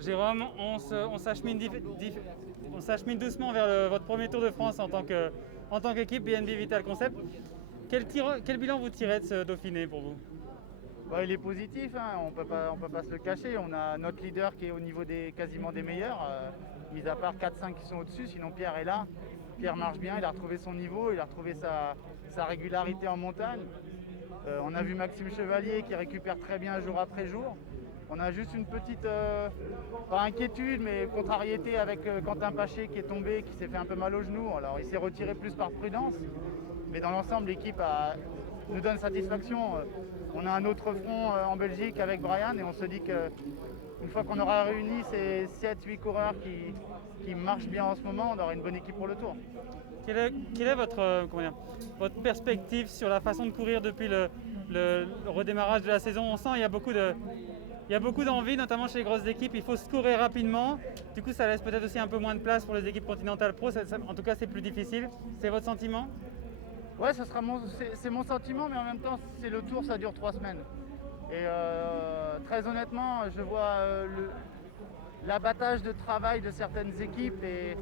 Jérôme, on s'achemine doucement vers votre premier Tour de France en tant qu'équipe BNB Vital Concept. Quel bilan vous tirez de ce Dauphiné pour vous? Bah, il est positif, hein, on peut pas se le cacher. On a notre leader qui est au niveau quasiment des meilleurs, mis à part 4-5 qui sont au-dessus, sinon Pierre est là. Pierre marche bien, il a retrouvé son niveau, il a retrouvé sa régularité en montagne. On a vu Maxime Chevalier qui récupère très bien jour après jour. On a juste une petite, pas inquiétude, mais contrariété avec Quentin Paché qui est tombé, qui s'est fait un peu mal au genou. Alors il s'est retiré plus par prudence, mais dans l'ensemble, l'équipe nous donne satisfaction. On a un autre front en Belgique avec Brian et on se dit qu'une fois qu'on aura réuni ces 7-8 coureurs qui marchent bien en ce moment, on aura une bonne équipe pour le Tour. Quelle est votre perspective sur la façon de courir depuis le redémarrage de la saison? On sent qu'il y a beaucoup d'envie, notamment chez les grosses équipes. Il faut se courir rapidement. Du coup, ça laisse peut-être aussi un peu moins de place pour les équipes Continental Pro. En tout cas, c'est plus difficile. C'est votre sentiment? Ouais, c'est mon sentiment, mais en même temps, c'est le Tour, ça dure 3 semaines. Et très honnêtement, je vois l'abattage de travail de certaines équipes et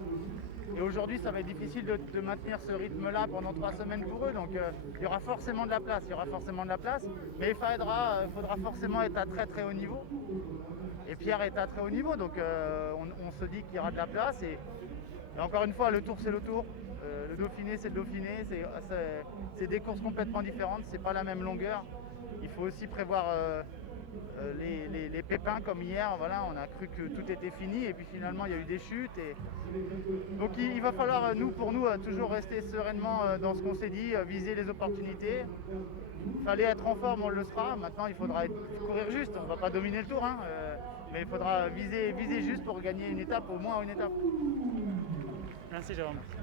aujourd'hui, ça va être difficile de maintenir ce rythme-là pendant 3 semaines pour eux. Donc, il y aura forcément de la place. Mais il faudra forcément être à très très haut niveau. Et Pierre est à très haut niveau, donc on se dit qu'il y aura de la place. Et encore une fois, le Tour, c'est le Tour. Le Dauphiné, c'est le Dauphiné. C'est des courses complètement différentes. C'est pas la même longueur. Il faut aussi prévoir les pépins comme hier. Voilà, on a cru que tout était fini et puis finalement il y a eu des chutes. Donc il va falloir, pour nous, toujours rester sereinement dans ce qu'on s'est dit, viser les opportunités. Il fallait être en forme, on le sera. Maintenant, il faudra courir juste. On ne va pas dominer le Tour, hein, mais il faudra viser juste pour gagner une étape, au moins une étape. Merci Jérôme.